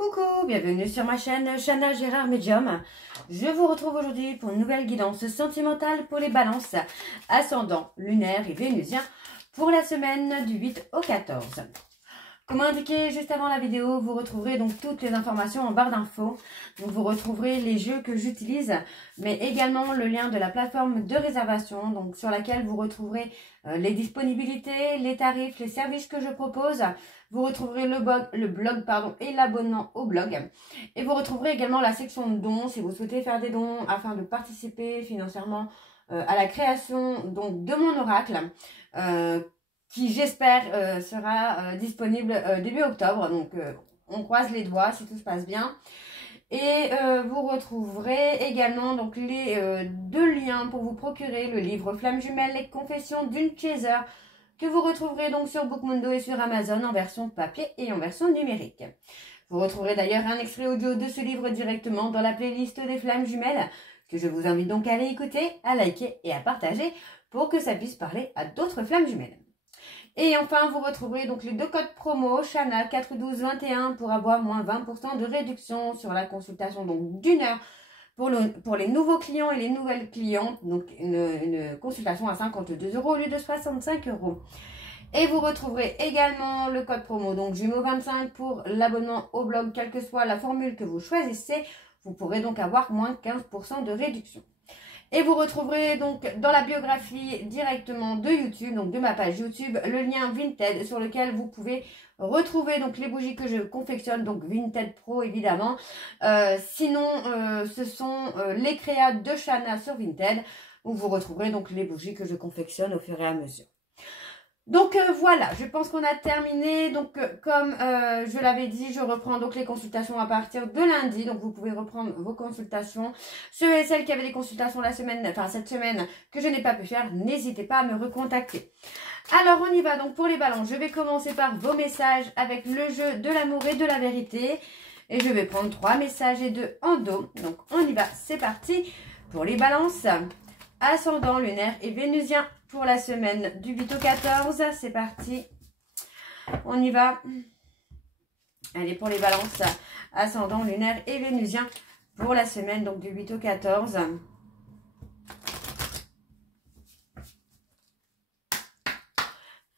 Coucou, bienvenue sur ma chaîne Chana Gérard Medium. Je vous retrouve aujourd'hui pour une nouvelle guidance sentimentale pour les balances ascendant, lunaire et vénusien pour la semaine du 8 au 14. Comme indiqué juste avant la vidéo, vous retrouverez donc toutes les informations en barre d'infos. Donc vous retrouverez les jeux que j'utilise, mais également le lien de la plateforme de réservation, donc sur laquelle vous retrouverez les disponibilités, les tarifs, les services que je propose. Vous retrouverez le blog et l'abonnement au blog. Et vous retrouverez également la section de dons si vous souhaitez faire des dons afin de participer financièrement à la création donc de mon oracle. Qui j'espère sera disponible début octobre. Donc on croise les doigts si tout se passe bien. Et vous retrouverez également donc les deux liens pour vous procurer le livre Flamme Jumelle, les confessions d'une chaser, que vous retrouverez donc sur Bookmundo et sur Amazon en version papier et en version numérique. Vous retrouverez d'ailleurs un extrait audio de ce livre directement dans la playlist des Flammes Jumelles, que je vous invite donc à aller écouter, à liker et à partager pour que ça puisse parler à d'autres Flammes Jumelles. Et enfin, vous retrouverez donc les deux codes promo Chana 41221 pour avoir moins 20% de réduction sur la consultation donc d'une heure pour les nouveaux clients et les nouvelles clientes. Donc une consultation à 52 € au lieu de 65 €. Et vous retrouverez également le code promo donc Jumeaux25 pour l'abonnement au blog, quelle que soit la formule que vous choisissez. Vous pourrez donc avoir moins 15% de réduction. Et vous retrouverez donc dans la biographie directement de YouTube, donc de ma page YouTube, le lien Vinted sur lequel vous pouvez retrouver donc les bougies que je confectionne, donc Vinted Pro évidemment. Sinon, ce sont les créas de Chana sur Vinted où vous retrouverez donc les bougies que je confectionne au fur et à mesure. Donc voilà, je pense qu'on a terminé. Donc comme je l'avais dit, je reprends donc les consultations à partir de lundi. Donc vous pouvez reprendre vos consultations. Ceux et celles qui avaient des consultations cette semaine que je n'ai pas pu faire, n'hésitez pas à me recontacter. Alors on y va donc pour les balances. Je vais commencer par vos messages avec le jeu de l'amour et de la vérité. Et je vais prendre 3 messages et 2 en dos. Donc on y va, c'est parti pour les balances. Ascendant, lunaire et vénusien pour la semaine du 8 au 14. C'est parti. On y va. Allez, pour les balances, ascendant, lunaire et vénusien pour la semaine donc du 8 au 14.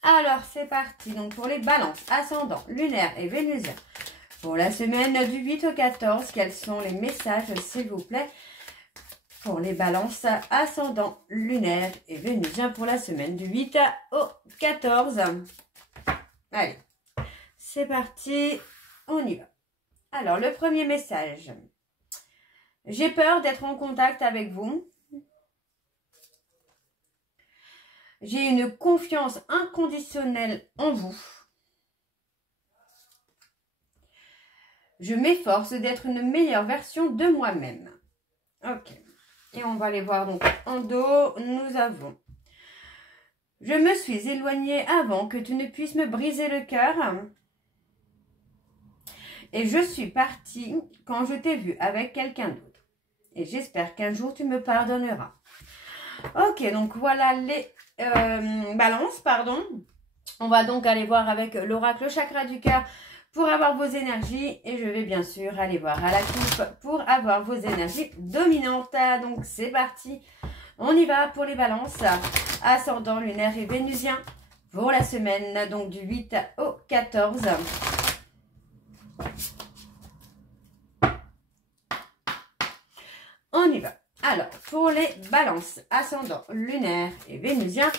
Alors, c'est parti. Donc, pour les balances, ascendant, lunaire et vénusien pour la semaine du 8 au 14. Quels sont les messages, s'il vous plaît, pour les balances ascendant, lunaire et vénusien pour la semaine du 8 au 14. Allez, c'est parti, on y va. Alors, le premier message. J'ai peur d'être en contact avec vous. J'ai une confiance inconditionnelle en vous. Je m'efforce d'être une meilleure version de moi-même. Ok. Et on va les voir donc en dos. Nous avons: je me suis éloignée avant que tu ne puisses me briser le cœur. Et je suis partie quand je t'ai vu avec quelqu'un d'autre. Et j'espère qu'un jour tu me pardonneras. Ok, donc voilà les balances, pardon. On va donc aller voir avec l'oracle chakra du cœur pour avoir vos énergies, et je vais bien sûr aller voir à la coupe pour avoir vos énergies dominantes. Donc c'est parti, on y va pour les balances ascendant, lunaire et vénusien pour la semaine donc du 8 au 14. On y va. Alors pour les balances ascendant, lunaire et vénusien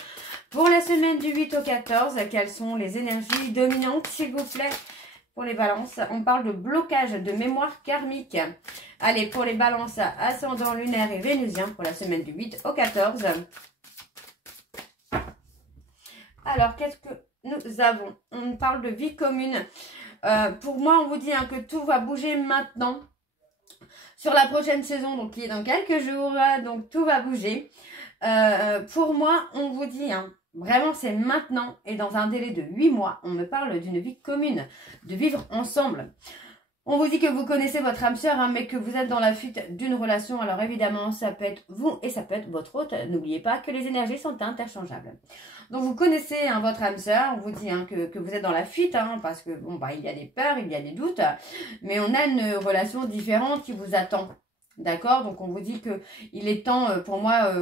pour la semaine du 8 au 14, quelles sont les énergies dominantes, s'il vous plaît? Pour les balances, on parle de blocage de mémoire karmique. Allez, pour les balances ascendant, lunaire et vénusien pour la semaine du 8 au 14. Alors, qu'est-ce que nous avons? On parle de vie commune. Pour moi, on vous dit que tout va bouger maintenant. Sur la prochaine saison, donc qui est dans quelques jours, donc tout va bouger. Pour moi, on vous dit... vraiment, c'est maintenant et dans un délai de 8 mois, on me parle d'une vie commune, de vivre ensemble. On vous dit que vous connaissez votre âme sœur, hein, mais que vous êtes dans la fuite d'une relation. Alors évidemment, ça peut être vous et ça peut être votre hôte. N'oubliez pas que les énergies sont interchangeables. Donc vous connaissez hein, votre âme sœur. On vous dit hein, que vous êtes dans la fuite, hein, parce que bon bah il y a des peurs, il y a des doutes, mais on a une relation différente qui vous attend. D'accord, donc on vous dit que il est temps, pour moi,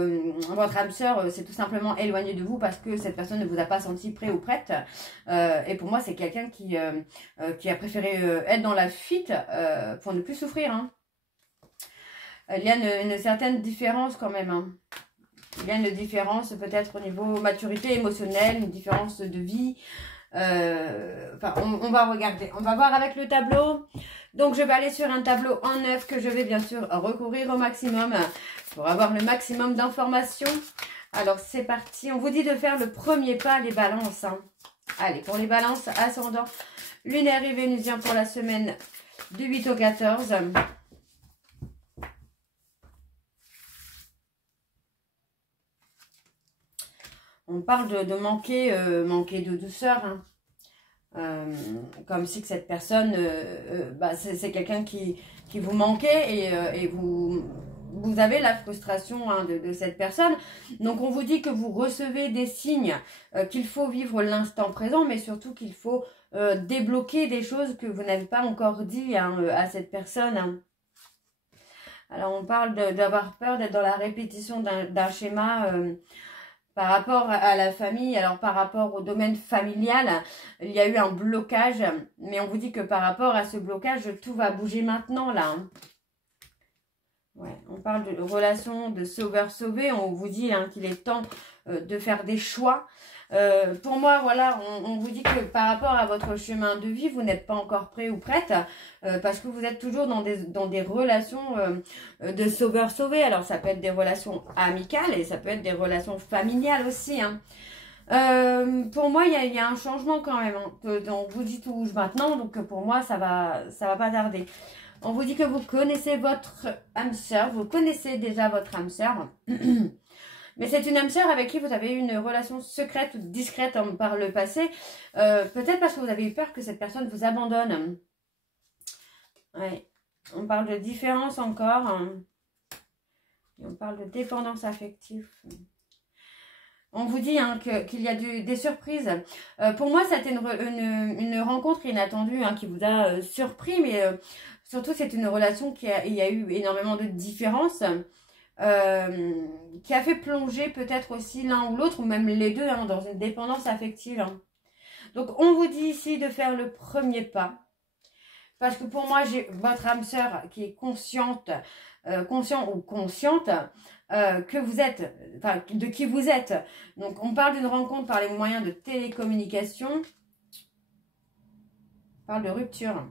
votre âme sœur s'est tout simplement éloignée de vous parce que cette personne ne vous a pas senti prêt ou prête. Et pour moi, c'est quelqu'un qui a préféré être dans la fuite pour ne plus souffrir. Hein. Il y a une certaine différence quand même. Hein. Il y a une différence peut-être au niveau maturité émotionnelle, une différence de vie. Enfin, on va regarder, on va voir avec le tableau. Donc je vais aller sur un tableau en neuf que je vais bien sûr recourir au maximum pour avoir le maximum d'informations. Alors c'est parti, on vous dit de faire le premier pas, les balances. Hein. Allez, pour les balances, ascendant lunaire et vénusien pour la semaine du 8 au 14. On parle de manquer, manquer de douceur, hein. Comme si que cette personne, bah, c'est quelqu'un qui vous manquait et vous avez la frustration hein, de cette personne. Donc on vous dit que vous recevez des signes qu'il faut vivre l'instant présent, mais surtout qu'il faut débloquer des choses que vous n'avez pas encore dit hein, à cette personne. Hein. Alors on parle d'avoir peur d'être dans la répétition d'un schéma par rapport à la famille, alors par rapport au domaine familial, il y a eu un blocage, mais on vous dit que par rapport à ce blocage, tout va bouger maintenant là. Hein. Ouais, on parle de relation de sauveur-sauvé, on vous dit hein, qu'il est temps de faire des choix. Pour moi, voilà, on vous dit que par rapport à votre chemin de vie, vous n'êtes pas encore prêt ou prête parce que vous êtes toujours dans des relations de sauveur-sauvé. Alors, ça peut être des relations amicales et ça peut être des relations familiales aussi. Hein. Pour moi, il y a un changement quand même. Hein. On vous dit tout bouge maintenant, donc pour moi, ça va pas tarder. On vous dit que vous connaissez votre âme sœur, vous connaissez déjà votre âme sœur. Mais c'est une âme sœur avec qui vous avez eu une relation secrète ou discrète par le passé. Peut-être parce que vous avez eu peur que cette personne vous abandonne. Ouais. On parle de différence encore. Hein. Et on parle de dépendance affective. On vous dit hein, qu'il y a des surprises. Pour moi, c'était une rencontre inattendue hein, qui vous a surpris. Mais surtout, c'est une relation il y a eu énormément de différences. Qui a fait plonger peut-être aussi l'un ou l'autre, ou même les deux, hein, dans une dépendance affective. Hein. Donc, on vous dit ici de faire le premier pas. Parce que pour moi, j'ai votre âme sœur qui est consciente, conscient ou consciente, que vous êtes, enfin, de qui vous êtes. Donc, on parle d'une rencontre par les moyens de télécommunication. On parle de rupture.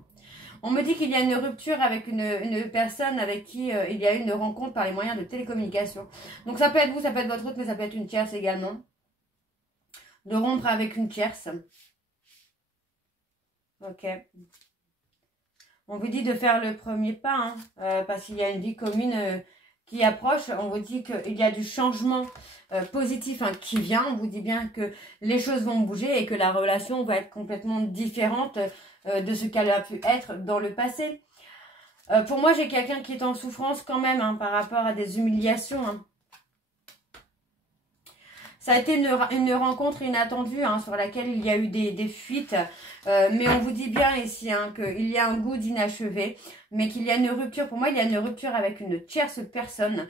On me dit qu'il y a une rupture avec une personne avec qui il y a eu une rencontre par les moyens de télécommunication. Donc ça peut être vous, ça peut être votre autre, mais ça peut être une tierce également. De rompre avec une tierce. Ok. On vous dit de faire le premier pas, hein, parce qu'il y a une vie commune qui approche. On vous dit qu'il y a du changement positif hein, qui vient. On vous dit bien que les choses vont bouger et que la relation va être complètement différente de ce qu'elle a pu être dans le passé. Pour moi, j'ai quelqu'un qui est en souffrance quand même hein, par rapport à des humiliations. Hein. Ça a été une rencontre inattendue hein, sur laquelle il y a eu des fuites. Mais on vous dit bien ici hein, qu'il y a un goût d'inachevé. Mais qu'il y a une rupture. Pour moi, il y a une rupture avec une tierce personne.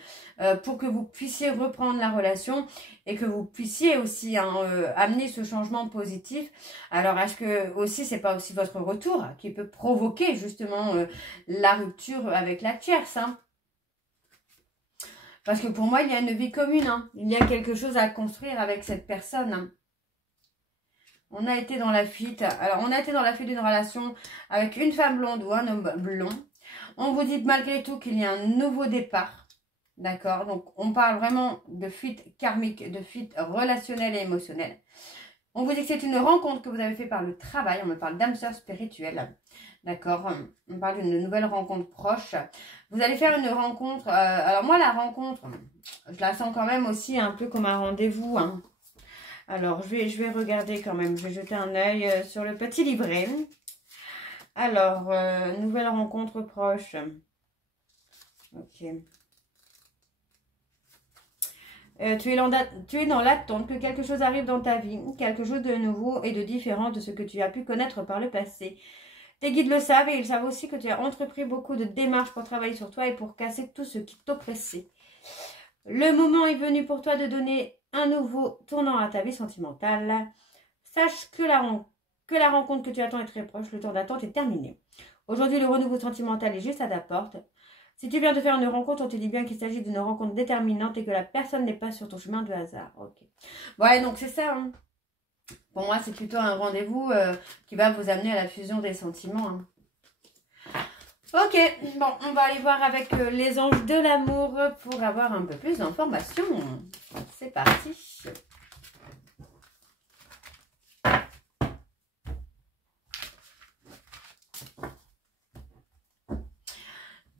Pour que vous puissiez reprendre la relation. Et que vous puissiez aussi hein, amener ce changement positif. Alors, est-ce que aussi, c'est pas aussi votre retour qui peut provoquer justement la rupture avec la tierce hein. Parce que pour moi, il y a une vie commune. Hein. Il y a quelque chose à construire avec cette personne. Hein. On a été dans la fuite. Alors, on a été dans la fuite d'une relation avec une femme blonde ou un homme blond. On vous dit malgré tout qu'il y a un nouveau départ. D'accord? Donc, on parle vraiment de fuite karmique, de fuite relationnelle et émotionnelle. On vous dit que c'est une rencontre que vous avez fait par le travail. On me parle d'âme sœur spirituelle. D'accord, on parle d'une nouvelle rencontre proche. Vous allez faire une rencontre. Alors moi, la rencontre, je la sens quand même aussi un peu comme un rendez-vous. Hein. Alors, je vais regarder quand même. Je vais jeter un œil sur le petit livret. Alors, nouvelle rencontre proche. Ok. Tu es dans l'attente que quelque chose arrive dans ta vie, quelque chose de nouveau et de différent de ce que tu as pu connaître par le passé. Tes guides le savent et ils savent aussi que tu as entrepris beaucoup de démarches pour travailler sur toi et pour casser tout ce qui t'oppressait. Le moment est venu pour toi de donner un nouveau tournant à ta vie sentimentale. Sache que la rencontre que tu attends est très proche, le temps d'attente est terminé. Aujourd'hui, le renouveau sentimental est juste à ta porte. Si tu viens de faire une rencontre, on te dit bien qu'il s'agit d'une rencontre déterminante et que la personne n'est pas sur ton chemin de hasard. Ok. Ouais, donc c'est ça. Hein. Pour moi, c'est plutôt un rendez-vous qui va vous amener à la fusion des sentiments. Hein. Ok, bon, on va aller voir avec les anges de l'amour pour avoir un peu plus d'informations. C'est parti.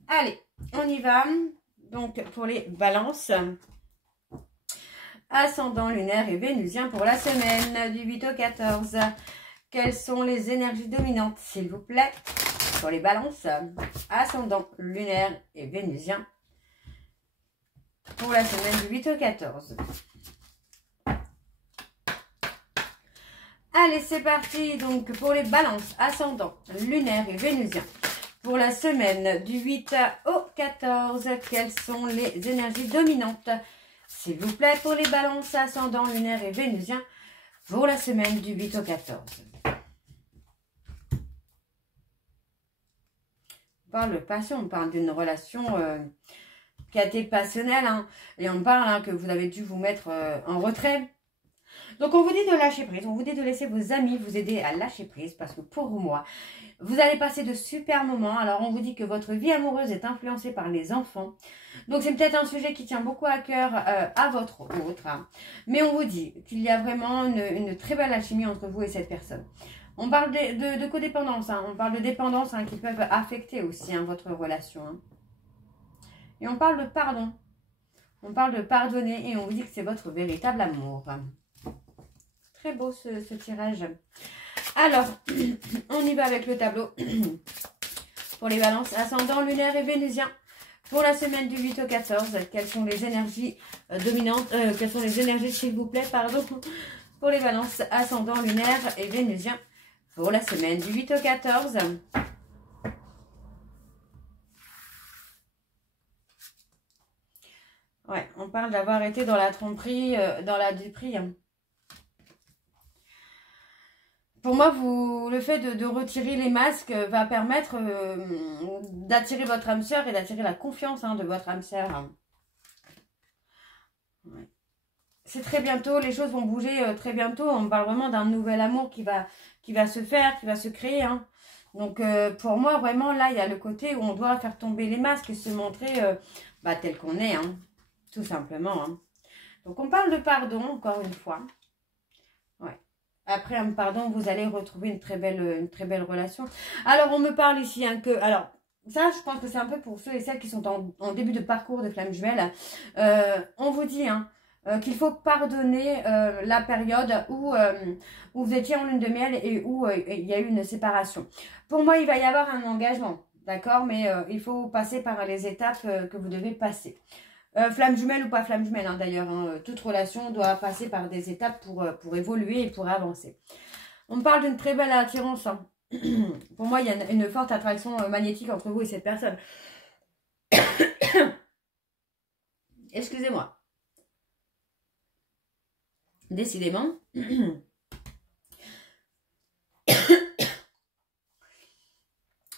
Allez, on y va. Donc, pour les balances, ascendant lunaire et vénusien pour la semaine du 8 au 14. Quelles sont les énergies dominantes, s'il vous plaît, pour les balances, ascendant lunaire et vénusien pour la semaine du 8 au 14. Allez, c'est parti. Donc, pour les balances, ascendant lunaire et vénusien pour la semaine du 8 au 14, quelles sont les énergies dominantes, s'il vous plaît, pour les balances, ascendant lunaire et vénusien pour la semaine du 8 au 14. On parle de passion, on parle d'une relation qui a été passionnelle, hein, et on parle hein, que vous avez dû vous mettre en retrait. Donc, on vous dit de lâcher prise, on vous dit de laisser vos amis vous aider à lâcher prise parce que pour moi, vous allez passer de super moments. Alors, on vous dit que votre vie amoureuse est influencée par les enfants. Donc, c'est peut-être un sujet qui tient beaucoup à cœur à votre autre. Hein. Mais on vous dit qu'il y a vraiment une très belle alchimie entre vous et cette personne. On parle de codépendance, hein. On parle de dépendance hein, qui peuvent affecter aussi hein, votre relation. Hein. Et on parle de pardon. On parle de pardonner et on vous dit que c'est votre véritable amour. Très beau ce tirage. Alors, on y va avec le tableau. Pour les balances, ascendant, lunaire et vénusien. Pour la semaine du 8 au 14, quelles sont les énergies dominantes, quelles sont les énergies, s'il vous plaît, pardon, pour les balances, ascendant, lunaire et vénusien. Pour la semaine du 8 au 14. Ouais, on parle d'avoir été dans la tromperie, dans la duperie. Pour moi, le fait de retirer les masques va permettre d'attirer votre âme sœur et d'attirer la confiance hein, de votre âme sœur. Ouais. C'est très bientôt, les choses vont bouger très bientôt. On parle vraiment d'un nouvel amour qui va se faire, qui va se créer. Hein. Donc, pour moi, vraiment, là, il y a le côté où on doit faire tomber les masques et se montrer tel qu'on est, hein, tout simplement. Hein. Donc, on parle de pardon, encore une fois. Ouais. Après un pardon, vous allez retrouver une très belle relation. Alors, on me parle ici hein, que... Alors, ça, je pense que c'est un peu pour ceux et celles qui sont en début de parcours de flamme jumelle. On vous dit hein, qu'il faut pardonner la période où vous étiez en lune de miel et où il y a eu une séparation. Pour moi, il va y avoir un engagement, d'accord? Mais il faut passer par les étapes que vous devez passer. Flamme jumelle ou pas flamme jumelle, hein, d'ailleurs, hein, toute relation doit passer par des étapes pour évoluer et pour avancer. On parle d'une très belle attirance. Hein. Pour moi, il y a une forte attraction magnétique entre vous et cette personne. Excusez-moi. Décidément.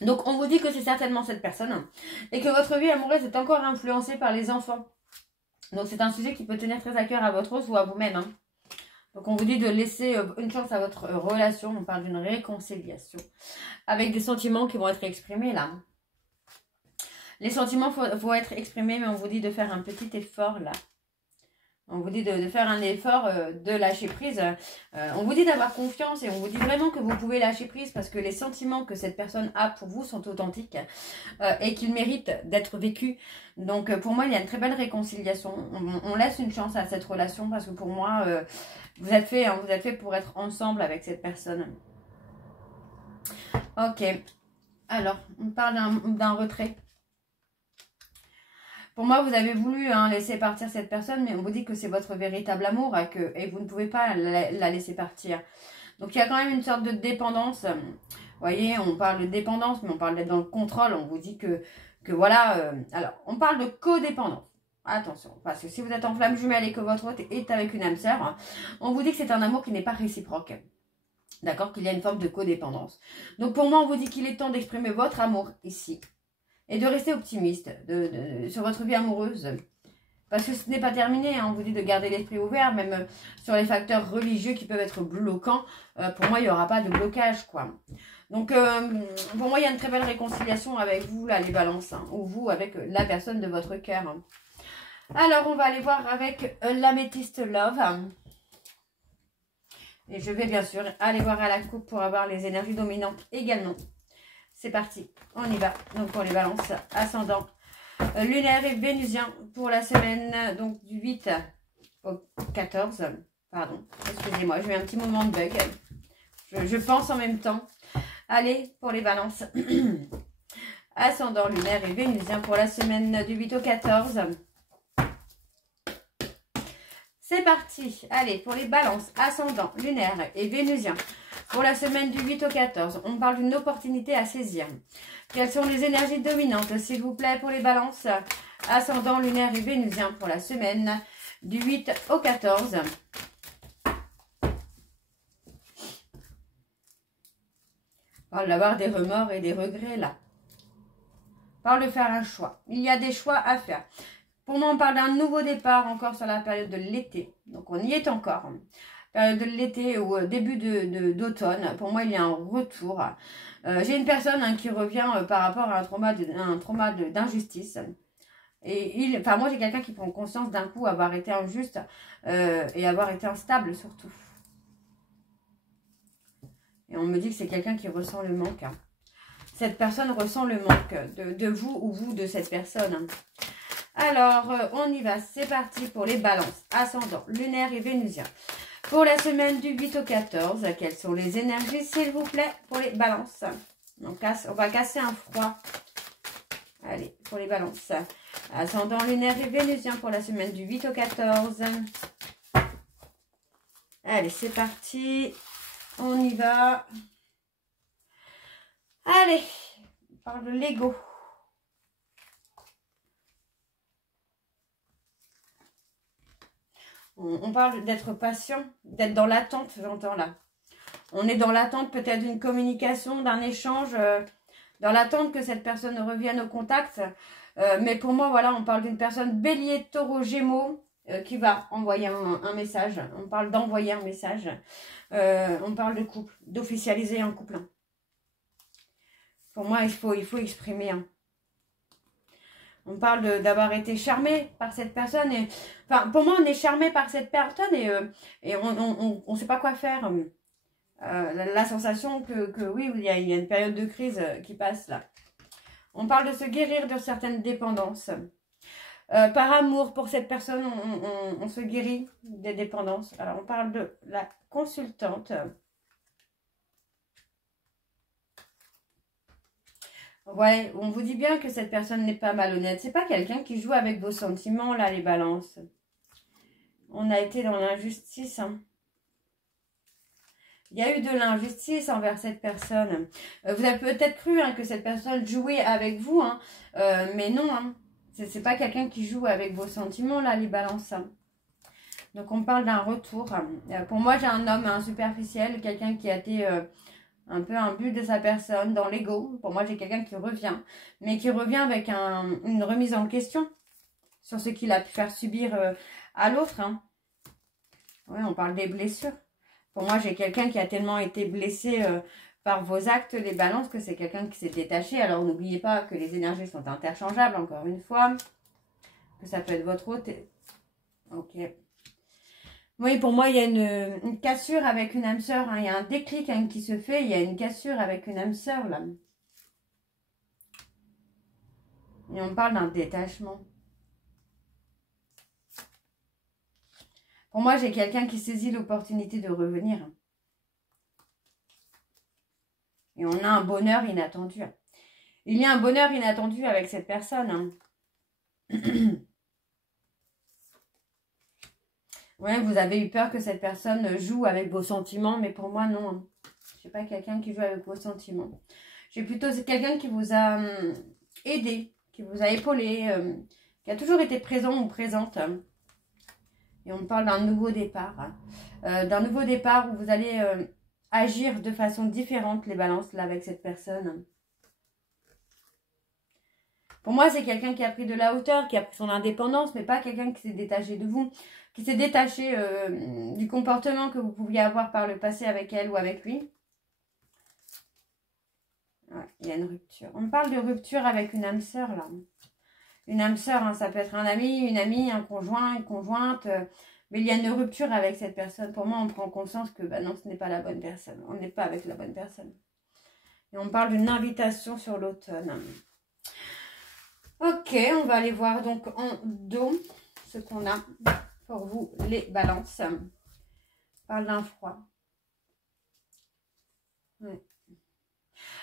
Donc, on vous dit que c'est certainement cette personne et que votre vie amoureuse est encore influencée par les enfants. Donc, c'est un sujet qui peut tenir très à cœur à votre os ou à vous-même. Hein. Donc, on vous dit de laisser une chance à votre relation. On parle d'une réconciliation avec des sentiments qui vont être exprimés là. Les sentiments vont être exprimés, mais on vous dit de faire un petit effort là. On vous dit de faire un effort, de lâcher prise. On vous dit d'avoir confiance et on vous dit vraiment que vous pouvez lâcher prise parce que les sentiments que cette personne a pour vous sont authentiques et qu'ils méritent d'être vécus. Donc pour moi, il y a une très belle réconciliation. On laisse une chance à cette relation parce que pour moi, vous êtes fait pour être ensemble avec cette personne. Ok. Alors, on parle d'un retrait. Pour moi, vous avez voulu laisser partir cette personne, mais on vous dit que c'est votre véritable amour et vous ne pouvez pas la laisser partir. Donc, il y a quand même une sorte de dépendance. Vous voyez, on parle de dépendance, mais on parle d'être dans le contrôle. On vous dit que voilà... alors, on parle de codépendance. Attention, parce que si vous êtes en flamme jumelle et que votre hôte est avec une âme sœur, on vous dit que c'est un amour qui n'est pas réciproque. D'accord? Qu'il y a une forme de codépendance. Donc, pour moi, on vous dit qu'il est temps d'exprimer votre amour ici. Et de rester optimiste sur votre vie amoureuse. Parce que ce n'est pas terminé, hein. On vous dit de garder l'esprit ouvert, même sur les facteurs religieux qui peuvent être bloquants. Pour moi, il n'y aura pas de blocage, quoi. Donc, pour moi, il y a une très belle réconciliation avec vous, là, les balances. Hein, ou vous, avec la personne de votre cœur. Hein. Alors, on va aller voir avec l'améthyste Love. Et je vais bien sûr aller voir à la coupe pour avoir les énergies dominantes également. C'est parti, on y va. Donc pour les balances, ascendant lunaire et vénusien pour la semaine donc du 8 au 14. Pardon, excusez-moi, j'ai eu un petit moment de bug. Je pense en même temps. Allez, pour les balances. Ascendant lunaire et vénusien pour la semaine du 8 au 14. C'est parti. Allez, pour les balances, ascendant lunaire et vénusien. Pour la semaine du 8 au 14, on parle d'une opportunité à saisir. Quelles sont les énergies dominantes, s'il vous plaît, pour les balances, ascendant lunaire et vénusien pour la semaine du 8 au 14. On parle d'avoir des remords et des regrets, là. On parle de faire un choix. Il y a des choix à faire. Pour moi, on parle d'un nouveau départ encore sur la période de l'été. Donc, on y est encore. Période de l'été ou début d'automne. Pour moi, il y a un retour. J'ai une personne qui revient par rapport à un trauma d'injustice. Et moi, j'ai quelqu'un qui prend conscience d'un coup avoir été injuste et avoir été instable surtout. Et on me dit que c'est quelqu'un qui ressent le manque. Hein. Cette personne ressent le manque de vous ou vous de cette personne. Alors, on y va. C'est parti pour les balances. Ascendant, lunaire et vénusien. Pour la semaine du 8 au 14, quelles sont les énergies, s'il vous plaît, pour les balances? On va casser un froid. Allez, pour les balances. Ascendant lunaire et vénusien pour la semaine du 8 au 14. Allez, c'est parti. On y va. Allez, on parle de l'ego. On parle d'être patient, d'être dans l'attente, j'entends là. On est dans l'attente peut-être d'une communication, d'un échange, dans l'attente que cette personne revienne au contact. Mais pour moi, voilà, on parle d'une personne bélier, taureau, gémeaux qui va envoyer un message. On parle d'envoyer un message. On parle de couple, d'officialiser un couple. Pour moi, il faut exprimer. Hein. On parle d'avoir été charmé par cette personne. Et, enfin, pour moi, on est charmé par cette personne et on ne sait pas quoi faire. La sensation que oui, il y a une période de crise qui passe là. On parle de se guérir de certaines dépendances. Par amour pour cette personne, on se guérit des dépendances. Alors, on parle de la consultante. Ouais, on vous dit bien que cette personne n'est pas malhonnête. C'est pas quelqu'un qui joue avec vos sentiments, là, les balances. On a été dans l'injustice. Hein. Il y a eu de l'injustice envers cette personne. Vous avez peut-être cru que cette personne jouait avec vous, hein, mais non. Hein. C'est pas quelqu'un qui joue avec vos sentiments, là, les balances. Hein. Donc, on parle d'un retour. Pour moi, j'ai un homme superficiel, quelqu'un qui a été... un peu un but de sa personne, dans l'ego. Pour moi, j'ai quelqu'un qui revient, mais qui revient avec une remise en question sur ce qu'il a pu faire subir à l'autre. Hein. Oui, on parle des blessures. Pour moi, j'ai quelqu'un qui a tellement été blessé par vos actes, les balances, que c'est quelqu'un qui s'est détaché. Alors, n'oubliez pas que les énergies sont interchangeables, encore une fois, que ça peut être votre hôte. Ok. Oui, pour moi, il y a une cassure avec une âme sœur. Hein. Il y a un déclic qui se fait. Il y a une cassure avec une âme sœur, là. Et on parle d'un détachement. Pour moi, j'ai quelqu'un qui saisit l'opportunité de revenir. Et on a un bonheur inattendu. Il y a un bonheur inattendu avec cette personne. Hein. Ouais, vous avez eu peur que cette personne joue avec vos sentiments, mais pour moi, non. Hein. Je n'ai pas quelqu'un qui joue avec vos sentiments. J'ai plutôt quelqu'un qui vous a aidé, qui vous a épaulé, qui a toujours été présent ou présente. Et on parle d'un nouveau départ. Hein. D'un nouveau départ où vous allez agir de façon différente, les balances, là, avec cette personne. Pour moi, c'est quelqu'un qui a pris de la hauteur, qui a pris son indépendance, mais pas quelqu'un qui s'est détaché de vous, qui s'est détaché du comportement que vous pouviez avoir par le passé avec elle ou avec lui. Ouais, il y a une rupture. On parle de rupture avec une âme sœur, là. Une âme sœur, hein, ça peut être un ami, une amie, un conjoint, une conjointe. Mais il y a une rupture avec cette personne. Pour moi, on prend conscience que bah non, ce n'est pas la bonne personne. On n'est pas avec la bonne personne. Et on parle d'une invitation sur l'automne. Ok, on va aller voir donc en dos ce qu'on a pour vous, les balances. On parle d'un froid. Ouais.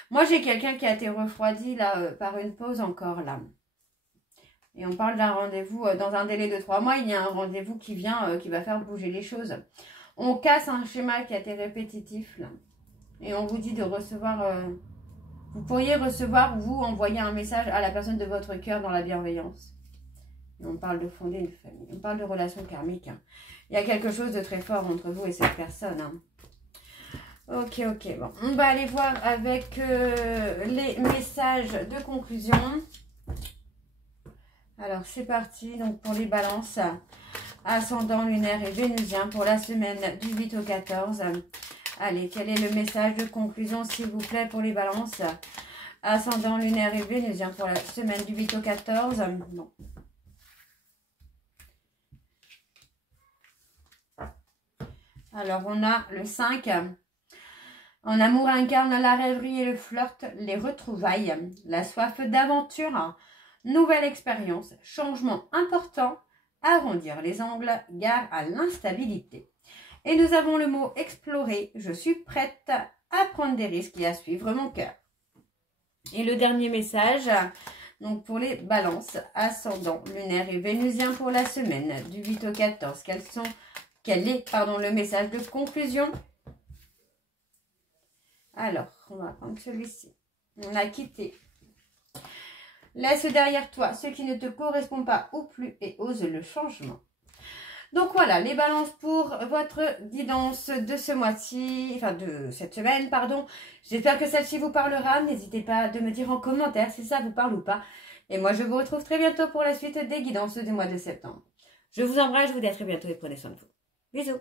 Moi, j'ai quelqu'un qui a été refroidi là par une pause encore là. Et on parle d'un rendez-vous dans un délai de 3 mois. Il y a un rendez-vous qui vient, qui va faire bouger les choses. On casse un schéma qui a été répétitif là. Et on vous dit de recevoir... vous pourriez recevoir ou vous envoyer un message à la personne de votre cœur dans la bienveillance. Et on parle de fonder une famille. On parle de relations karmiques. Hein. Il y a quelque chose de très fort entre vous et cette personne. Hein. Ok, ok. Bon, on va aller voir avec les messages de conclusion. Alors, c'est parti. Donc, pour les balances, ascendant lunaire et vénusien pour la semaine du 8 au 14. Allez, quel est le message de conclusion, s'il vous plaît, pour les balances? Ascendant lunaire et vénusien pour la semaine du 8 au 14. Bon. Alors, on a le 5. En amour incarne la rêverie et le flirt, les retrouvailles, la soif d'aventure, nouvelle expérience, changement important, arrondir les angles, gare à l'instabilité. Et nous avons le mot explorer, je suis prête à prendre des risques et à suivre mon cœur. Et le dernier message, donc pour les balances, ascendant lunaire et vénusien pour la semaine du 8 au 14. Quel est le message de conclusion? Alors, on va prendre celui-ci. On a quitté. Laisse derrière toi ce qui ne te correspond pas ou plus et ose le changement. Donc voilà, les balances pour votre guidance de ce mois-ci, enfin de cette semaine, pardon. J'espère que celle-ci vous parlera. N'hésitez pas à me dire en commentaire si ça vous parle ou pas. Et moi, je vous retrouve très bientôt pour la suite des guidances du mois de septembre. Je vous embrasse, je vous dis à très bientôt et prenez soin de vous. Bisous.